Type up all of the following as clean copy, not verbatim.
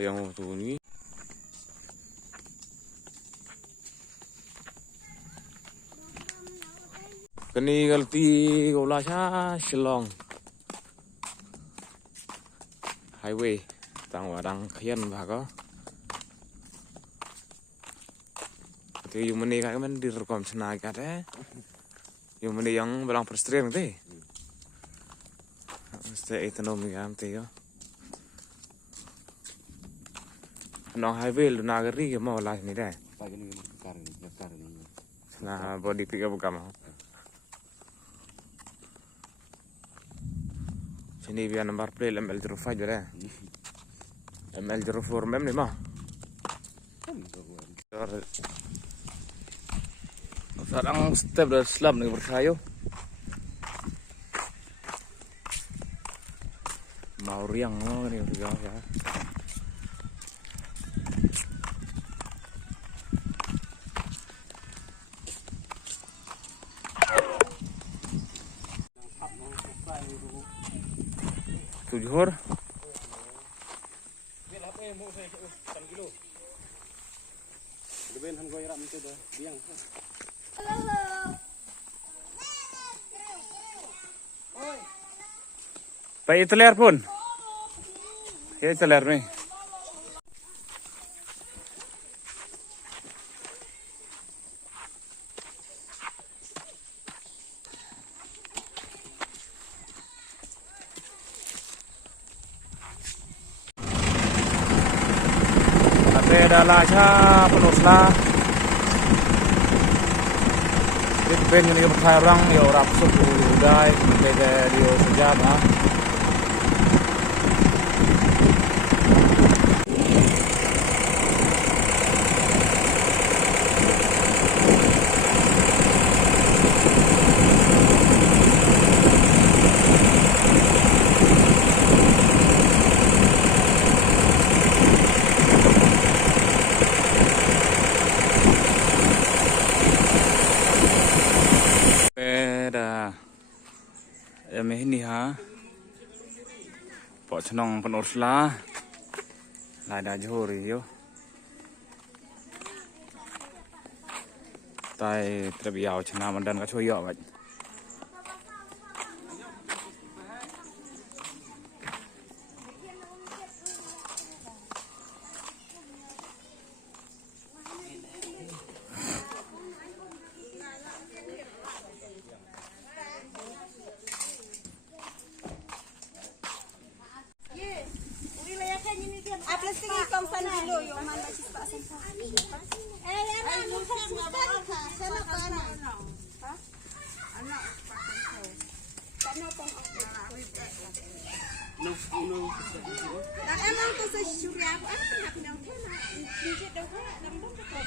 Yang tu ni. Kini galti gola Shillong highway tang wadang khian bago. Itu yung mani kan direkam senang kat yung mani yang belang perstrem tu. Mesti ekonomi am tu yo. Nong highway lu nagari ke mau lah ni dah. Nah body pick up kamu. Sini biar nomor plate ML05 je dah. ML04 mem ni mah. Sekarang step dah slab ni bersayo. Mau riang ni riang ya. Tujuh. Pak teler pun. Ya teler ni. Ada laca penuhlah. Ben ini bertarung ya orang suku dai mereka dia sejarah. Ini ha, pot senong penuhlah, lada johor yo, tai terbiau cina mandan kacau yo baik. Emang tu sesuria apa nak pinang kena? Dijit dah kan, dah dah tak.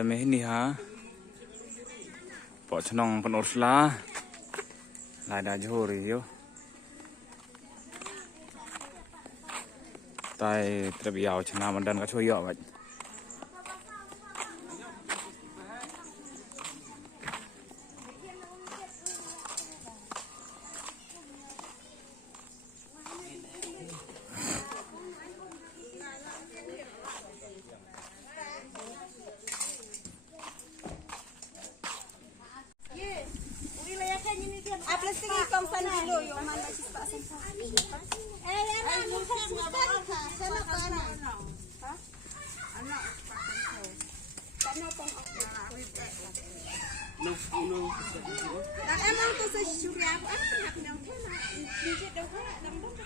Ini ha, pot senong penuhlah, lada johor yo, tai terbiau cina mandan kacau yo baik. Emang tu sesuria apa nak pinang kena? Dijit dah kan, dah dah.